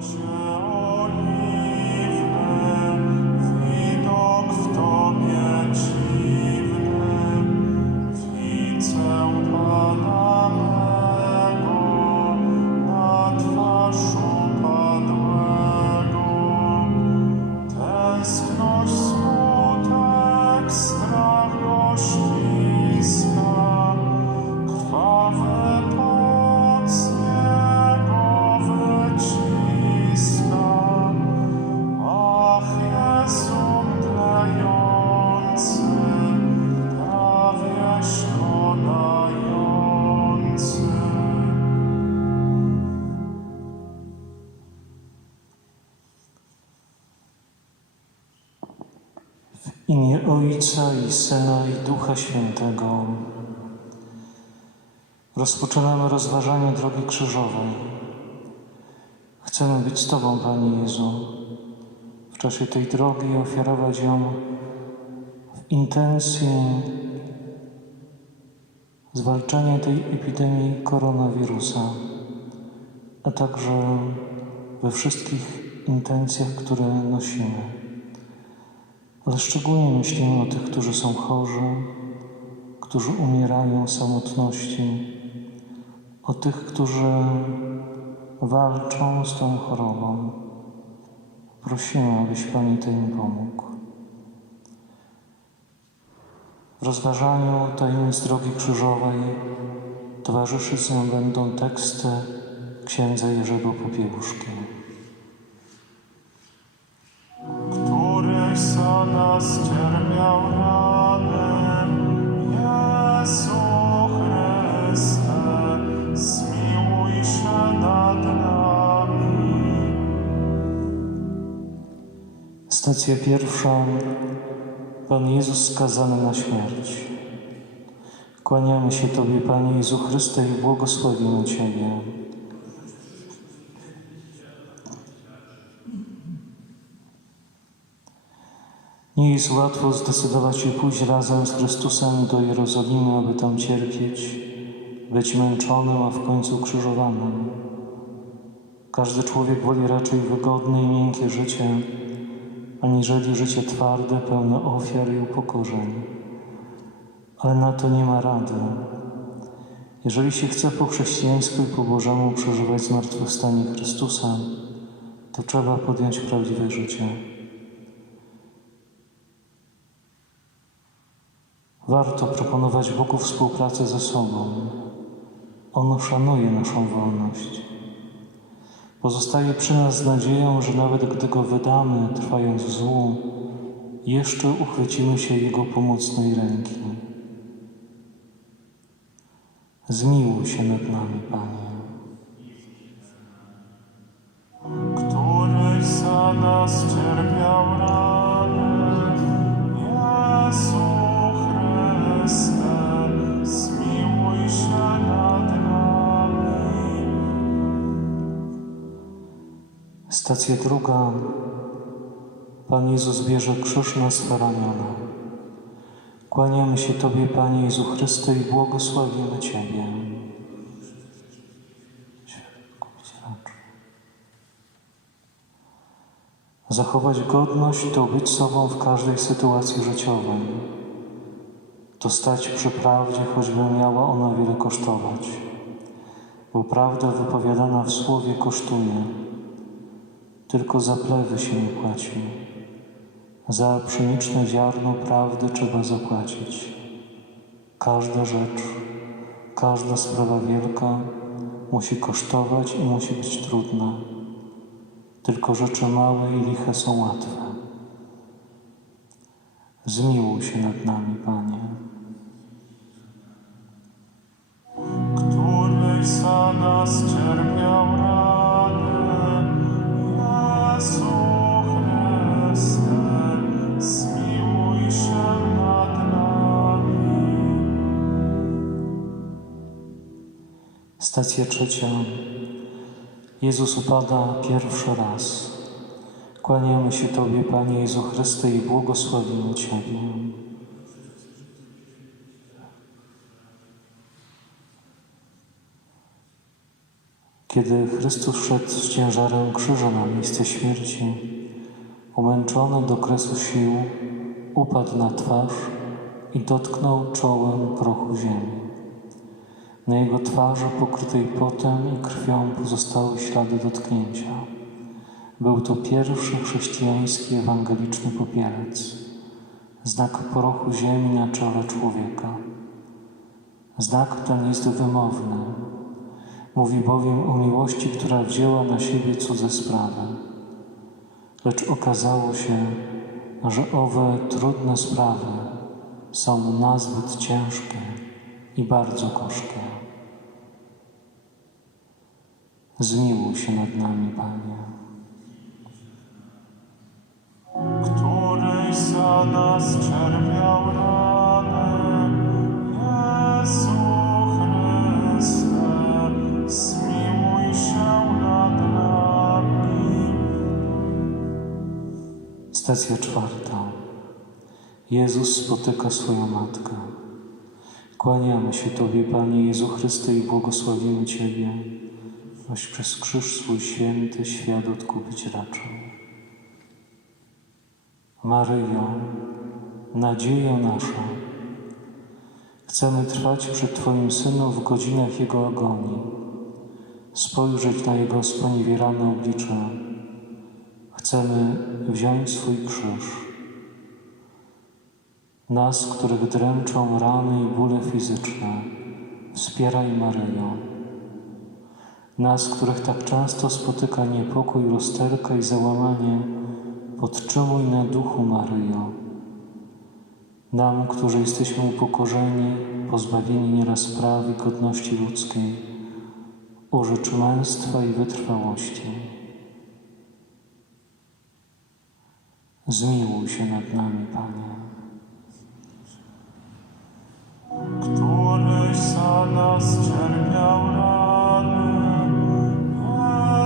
sunshine. W imię Ojca i Syna i Ducha Świętego rozpoczynamy rozważanie drogi krzyżowej. Chcemy być z Tobą, Panie Jezu, w czasie tej drogi ofiarować ją w intencji zwalczania tej epidemii koronawirusa, a także we wszystkich intencjach, które nosimy ale szczególnie myślimy o tych, którzy są chorzy, którzy umierają samotności, o tych, którzy walczą z tą chorobą. Prosimy, abyś Panie Ty im pomógł. W rozważaniu tajemnic drogi krzyżowej towarzyszyć nam będą teksty księdza Jerzego Popiełuszki. Stacja pierwsza. Pan Jezus skazany na śmierć. Kłaniamy się Tobie, Panie Jezu Chryste, i błogosławimy Ciebie. Nie jest łatwo zdecydować się pójść razem z Chrystusem do Jerozolimy, aby tam cierpieć, być męczonym, a w końcu krzyżowanym. Każdy człowiek woli raczej wygodne i miękkie życie, aniżeli życie twarde, pełne ofiar i upokorzeń. Ale na to nie ma rady. Jeżeli się chce po chrześcijańsku i po Bożemu przeżywać zmartwychwstanie Chrystusa, to trzeba podjąć prawdziwe życie. Warto proponować Bogu współpracę ze sobą. On szanuje naszą wolność. Pozostaje przy nas z nadzieją, że nawet gdy go wydamy, trwając w złu, jeszcze uchwycimy się Jego pomocnej ręki. Zmiłuj się nad nami, Panie. Stacja druga. Pan Jezus bierze krzyż na swe ramiona. Kłaniamy się Tobie, Panie Jezu Chryste, i błogosławimy Ciebie. Zachować godność to być sobą w każdej sytuacji życiowej. To stać przy prawdzie, choćby miała ona wiele kosztować. Bo prawda wypowiadana w słowie kosztuje. Tylko za plewy się nie płaci. Za pszeniczne ziarno prawdy trzeba zapłacić. Każda rzecz, każda sprawa wielka musi kosztować i musi być trudna. Tylko rzeczy małe i liche są łatwe. Zmiłuj się nad nami, Panie. któryś za nas cierpiał Stacja trzecia. Jezus upada pierwszy raz. Kłaniamy się Tobie, Panie Jezu Chryste, i błogosławimy Ciebie. Kiedy Chrystus szedł z ciężarem krzyża na miejsce śmierci, umęczony do kresu sił, upadł na twarz i dotknął czołem prochu ziemi. Na jego twarzy pokrytej potem i krwią pozostały ślady dotknięcia. Był to pierwszy chrześcijański ewangeliczny popielec, znak prochu ziemi na czole człowieka. Znak ten jest wymowny, mówi bowiem o miłości, która wzięła na siebie cudze sprawy. Lecz okazało się, że owe trudne sprawy są nazbyt ciężkie i bardzo gorzkie. Zmiłuj się nad nami, Panie. któryś za nas cierpiał rany. Jezu Chryste, zmiłuj się nad nami. Stacja czwarta. Jezus spotyka swoją matkę. Kłaniamy się Tobie, Panie Jezu Chryste, i błogosławimy Ciebie, boś przez krzyż swój święty świat odkupić raczył. Maryjo, nadziejo nasza, chcemy trwać przed Twoim Synem w godzinach Jego agonii, spojrzeć na Jego sponiewierane oblicze. Chcemy wziąć swój krzyż. Nas, których dręczą rany i bóle fizyczne, wspieraj Maryjo. Nas, których tak często spotyka niepokój, rozterka i załamanie, podtrzymuj na duchu Maryjo. Nam, którzy jesteśmy upokorzeni, pozbawieni nieraz praw i godności ludzkiej, użycz męstwa i wytrwałości. Zmiłuj się nad nami, Panie. Któryś za nas cierpiał.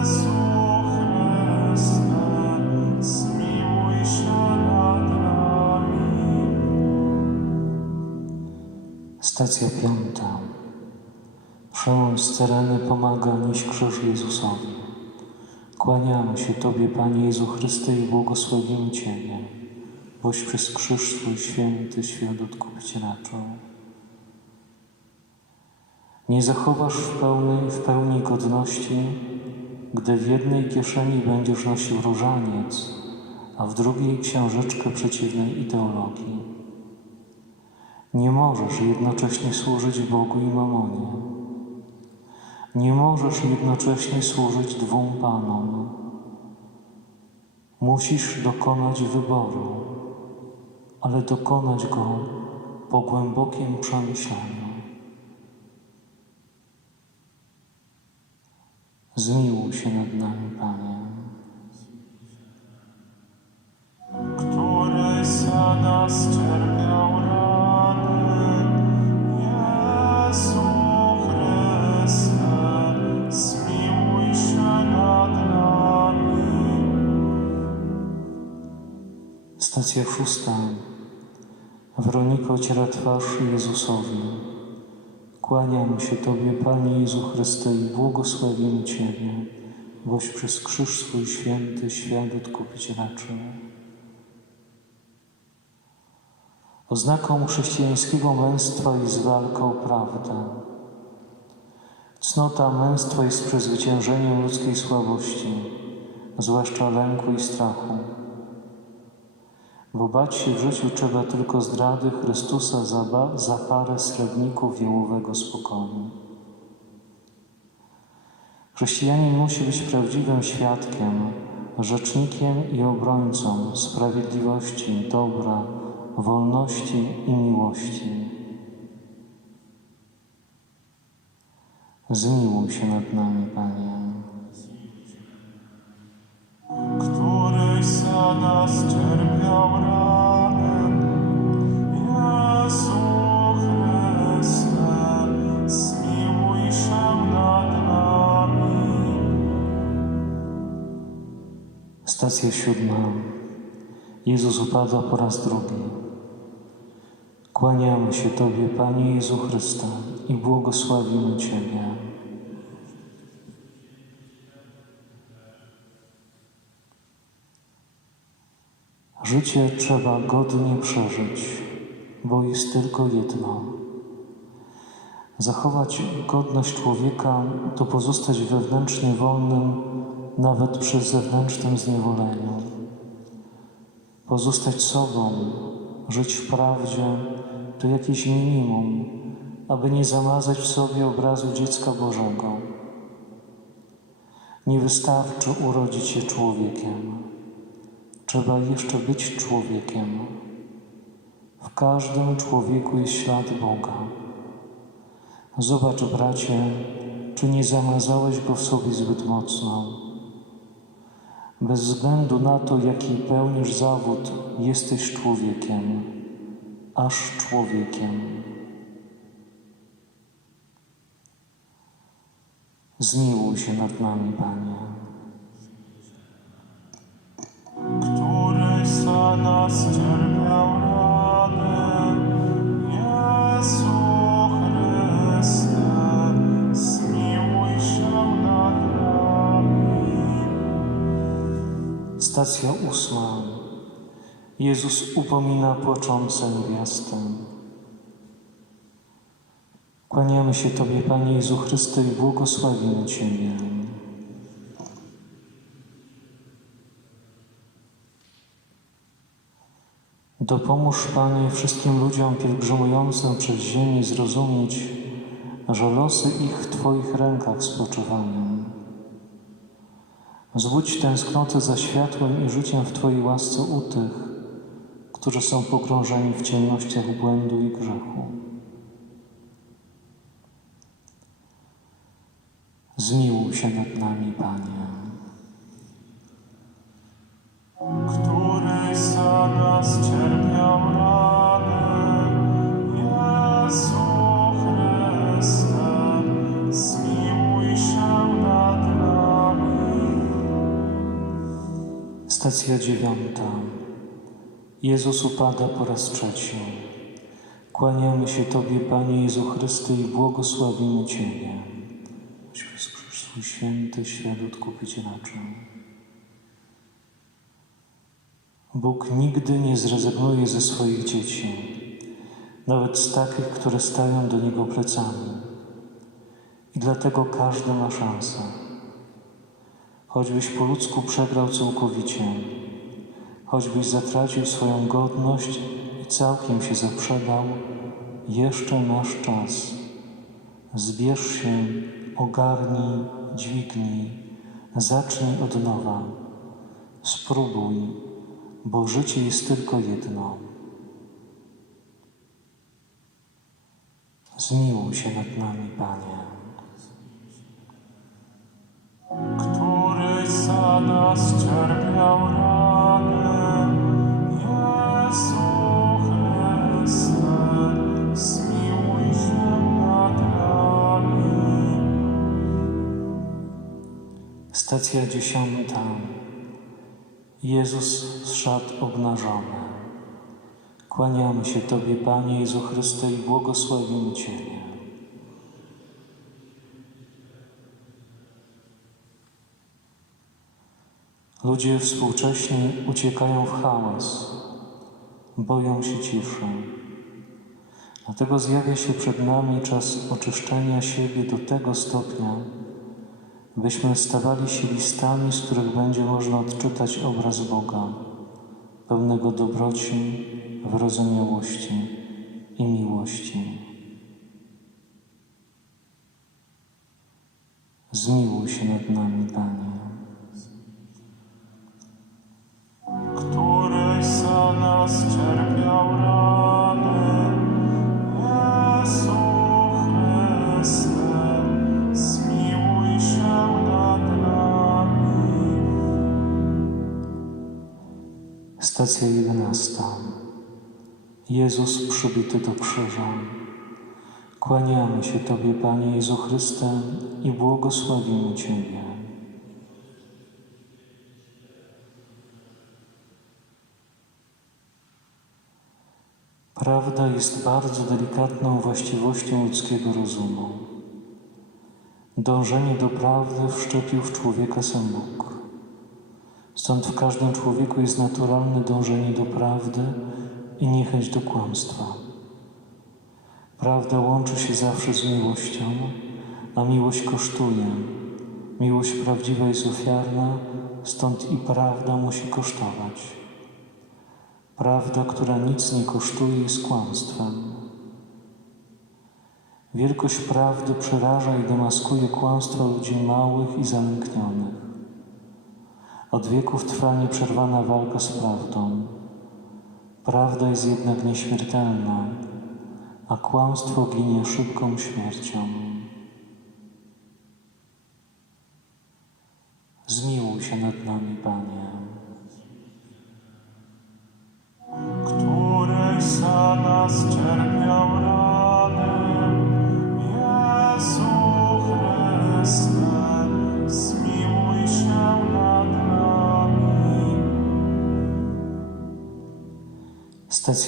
Jezu Chryste, zmiłuj się. Stacja piąta. Szymon z Cyreny pomaga nieść krzyż Jezusowi. Kłaniamy się Tobie, Panie Jezu Chryste, i błogosławimy Ciebie, boś przez krzyż swój święty świat odkupić raczył. Nie zachowasz w w pełni godności, gdy w jednej kieszeni będziesz nosił różaniec, a w drugiej książeczkę przeciwnej ideologii. Nie możesz jednocześnie służyć Bogu i mamonie. Nie możesz jednocześnie służyć dwóm Panom. Musisz dokonać wyboru, ale dokonać go po głębokim przemyśleniu. Zmiłuj się nad nami, Panie. któryś za nas cierpiał rany. Jezu Chryste, zmiłuj się nad nami. Stacja szósta. Weronika ociera twarz Jezusowi. Kłaniam się Tobie, Panie Jezu Chryste, i błogosławimy Ciebie, boś przez krzyż swój święty świat odkupić raczył. Oznaką chrześcijańskiego męstwa jest walka o prawdę. Cnota męstwa jest przezwyciężeniem ludzkiej słabości, zwłaszcza lęku i strachu. Bo bać się w życiu trzeba tylko zdrady Chrystusa za, za parę srebrników jałowego spokoju. Chrześcijanin musi być prawdziwym świadkiem, rzecznikiem i obrońcą sprawiedliwości, dobra, wolności i miłości. Zmiłuj się nad nami, Panie. któryś za nas cierpiał Stacja siódma. Jezus upada po raz drugi. Kłaniamy się Tobie, Panie Jezu Chryste, i błogosławimy Ciebie. Życie trzeba godnie przeżyć, bo jest tylko jedno. Zachować godność człowieka to pozostać wewnętrznie wolnym nawet przy zewnętrznym zniewoleniu. Pozostać sobą, żyć w prawdzie to jakieś minimum, aby nie zamazać w sobie obrazu dziecka Bożego. Nie wystarczy urodzić się człowiekiem. Trzeba jeszcze być człowiekiem. W każdym człowieku jest ślad Boga. Zobacz, bracie, czy nie zamazałeś go w sobie zbyt mocno. Bez względu na to, jaki pełnisz zawód, jesteś człowiekiem, aż człowiekiem. Zmiłuj się nad nami, Panie. Stacja ósma. Jezus upomina płaczące niewiastę. Kłaniamy się Tobie, Panie Jezu Chryste, i błogosławimy Ciebie. Dopomóż, Panie, wszystkim ludziom pielgrzymującym przez ziemię zrozumieć, że losy ich w Twoich rękach spoczywają. Zbudź tęsknotę za światłem i życiem w Twojej łasce u tych, którzy są pogrążeni w ciemnościach błędu i grzechu. Zmiłuj się nad nami, Panie. Któryś za nas cierpiał Stacja dziewiąta. Jezus upada po raz trzeci. Kłaniamy się Tobie, Panie Jezu Chryste, i błogosławimy Ciebie. Choć przez swój święty świat odkupicielaczy. Bóg nigdy nie zrezygnuje ze swoich dzieci, nawet z takich, które stają do Niego plecami. I dlatego każdy ma szansę. Choćbyś po ludzku przegrał całkowicie, choćbyś zatracił swoją godność i całkiem się zaprzedał, jeszcze masz czas. Zbierz się, ogarnij, dźwignij, zacznij od nowa. Spróbuj, bo życie jest tylko jedno. Zmiłuj się nad nami, Panie. Stacja dziesiąta. Jezus z szat obnażony. Kłaniamy się Tobie, Panie Jezu Chryste, i błogosławimy Ciebie. Ludzie współcześni uciekają w hałas, boją się ciszy. Dlatego zjawia się przed nami czas oczyszczenia siebie do tego stopnia, byśmy stawali się listami, z których będzie można odczytać obraz Boga, pełnego dobroci, wyrozumiałości i miłości. Zmiłuj się nad nami, Panie. Nas zmiłuj się nad nami. Stacja jedenasta. Jezus przybity do krzyża. Kłaniamy się Tobie, Panie Jezu Chryste, i błogosławimy Ciebie. Prawda jest bardzo delikatną właściwością ludzkiego rozumu. Dążenie do prawdy wszczepił w człowieka sam Bóg. Stąd w każdym człowieku jest naturalne dążenie do prawdy i niechęć do kłamstwa. Prawda łączy się zawsze z miłością, a miłość kosztuje. Miłość prawdziwa jest ofiarna, stąd i prawda musi kosztować. Prawda, która nic nie kosztuje, jest kłamstwem. Wielkość prawdy przeraża i demaskuje kłamstwa ludzi małych i zamknionych. Od wieków trwa nieprzerwana walka z prawdą. Prawda jest jednak nieśmiertelna, a kłamstwo ginie szybką śmiercią. Zmiłuj się nad nami, Panie. Stacja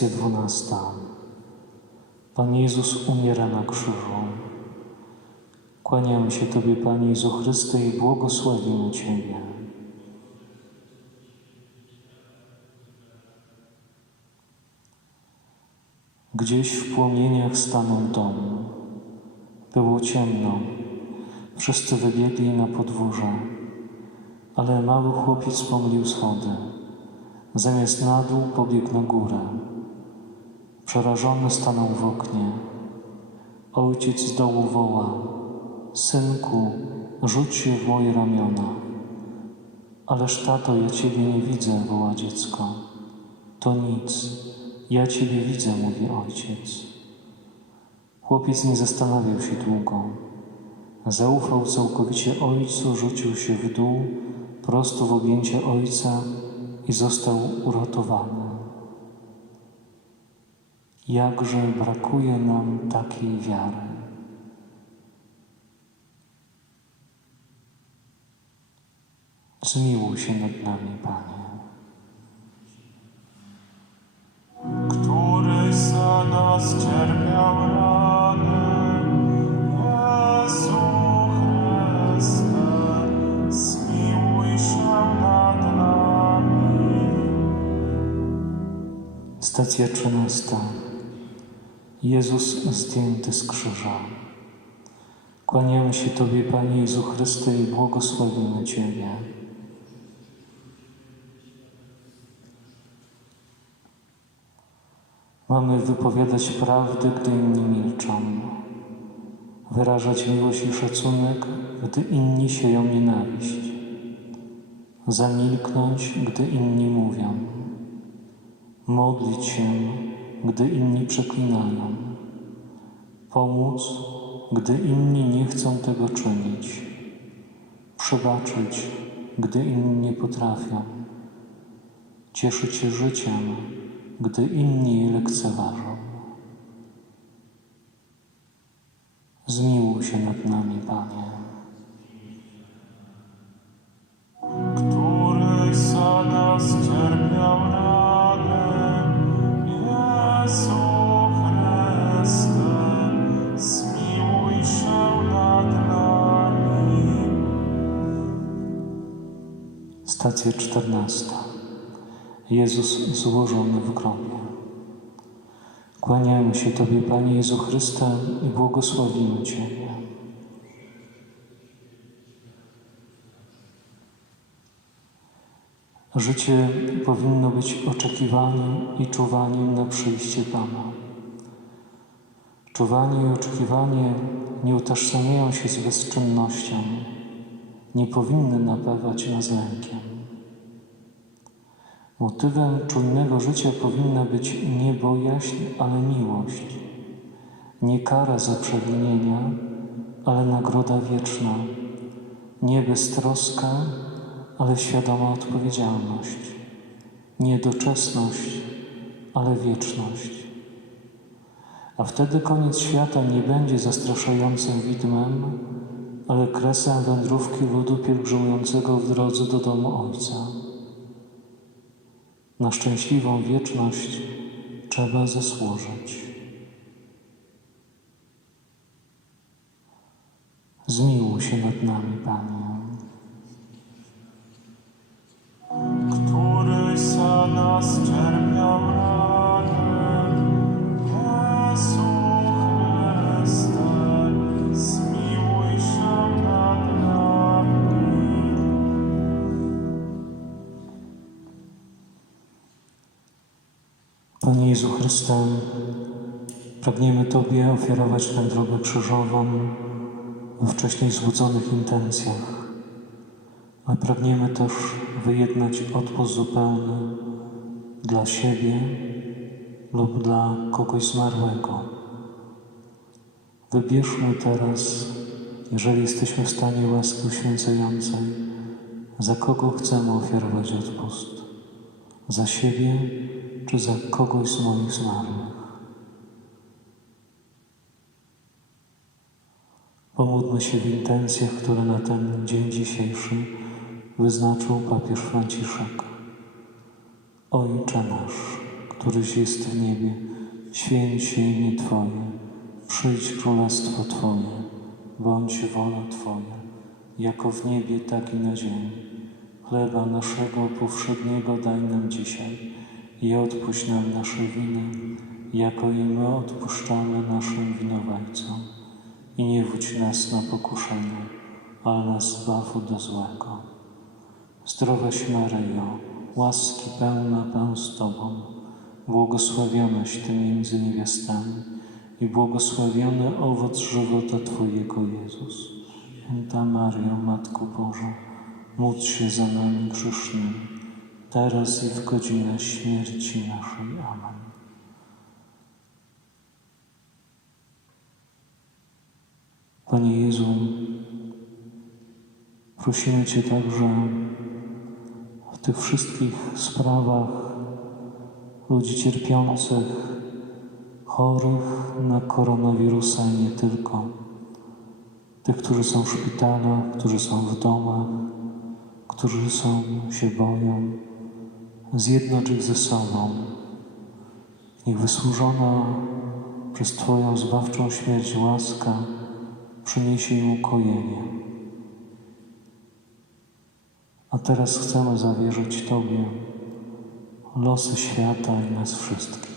dwunasta. Pan Jezus umiera na krzyżu. Kłaniamy się Tobie, Panie Jezu Chryste, i błogosławimy Ciebie. Gdzieś w płomieniach stanął dom. Było ciemno. Wszyscy wybiegli na podwórze, ale mały chłopiec pomylił schody. Zamiast na dół pobiegł na górę. Przerażony stanął w oknie. Ojciec z dołu woła: Synku, rzuć się w moje ramiona. Ależ tato, ja ciebie nie widzę, woła dziecko. To nic, ja ciebie widzę, mówi ojciec. Chłopiec nie zastanawiał się długo. Zaufał całkowicie ojcu, rzucił się w dół, prosto w objęcie ojca i został uratowany. Jakże brakuje nam takiej wiary. Zmiłuj się nad nami, Panie. Stacja trzynasta. Jezus zdjęty z krzyża. Kłaniamy się Tobie, Panie Jezu Chryste, i błogosławimy Ciebie. Mamy wypowiadać prawdę, gdy inni milczą, wyrażać miłość i szacunek, gdy inni sieją nienawiść, zamilknąć, gdy inni mówią, modlić się, gdy inni przeklinają, pomóc, gdy inni nie chcą tego czynić, przebaczyć, gdy inni nie potrafią, cieszyć się życiem, gdy inni lekceważą. Zmiłuj się nad nami, Panie. któryś za nas cierpiał rany. Jezu Chryste, zmiłuj się nad nami. Stacja czternasta. Jezus złożony w grobie. Kłaniamy się Tobie, Panie Jezu Chryste, i błogosławimy Ciebie. Życie powinno być oczekiwaniem i czuwaniem na przyjście Pana. Czuwanie i oczekiwanie nie utożsamiają się z bezczynnością, nie powinny napawać nas lękiem. Motywem czujnego życia powinna być nie bojaźń, ale miłość. Nie kara za przewinienia, ale nagroda wieczna. Nie beztroska, ale świadoma odpowiedzialność. Nie doczesność, ale wieczność. A wtedy koniec świata nie będzie zastraszającym widmem, ale kresem wędrówki ludu pielgrzymującego w drodze do domu Ojca. Na szczęśliwą wieczność trzeba zasłużyć. Zmiłuj się nad nami, Panie. Chryste, pragniemy Tobie ofiarować tę drogę krzyżową we wcześniej złudzonych intencjach, ale pragniemy też wyjednać odpust zupełny dla siebie lub dla kogoś zmarłego. Wybierzmy teraz, jeżeli jesteśmy w stanie łaski uświęcającej, za kogo chcemy ofiarować odpust. Za siebie czy za kogoś z moich zmarłych. Pomódlmy się w intencjach, które na ten dzień dzisiejszy wyznaczył papież Franciszek. Ojcze nasz, któryś jest w niebie, święć się imię Twoje, przyjdź królestwo Twoje, bądź wola Twoja, jako w niebie, tak i na ziemi. Chleba naszego powszedniego daj nam dzisiaj i odpuść nam nasze winy, jako i my odpuszczamy naszym winowajcom. I nie wódź nas na pokuszenie, ale nas zbaw od złego. Zdrowaś Maryjo, łaski pełna Pan z Tobą, błogosławionaś Ty między niewiastami i błogosławiony owoc żywota Twojego Jezus. Święta Maryjo, Matko Boża, módl się za nami grzesznymi, teraz i w godzinę śmierci naszej. Amen. Panie Jezu, prosimy Cię także w tych wszystkich sprawach ludzi cierpiących, chorych na koronawirusa i nie tylko, tych, którzy są w szpitalach, którzy są w domach, którzy są, się boją, zjednocz ich ze sobą. Niech wysłużona przez Twoją zbawczą śmierć łaska przyniesie im ukojenie. A teraz chcemy zawierzyć Tobie losy świata i nas wszystkich.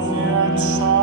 Powietrza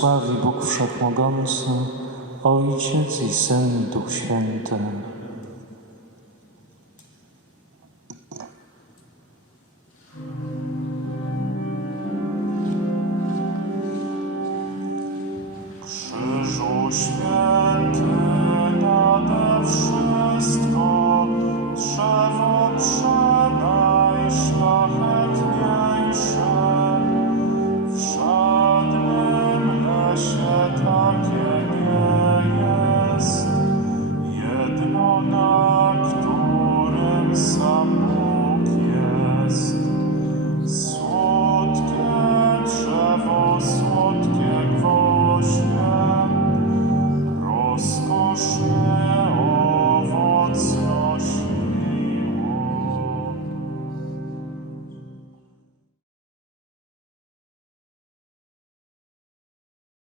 błogosławi Bóg Wszechmogący, Ojciec i Syn i Duch Święty.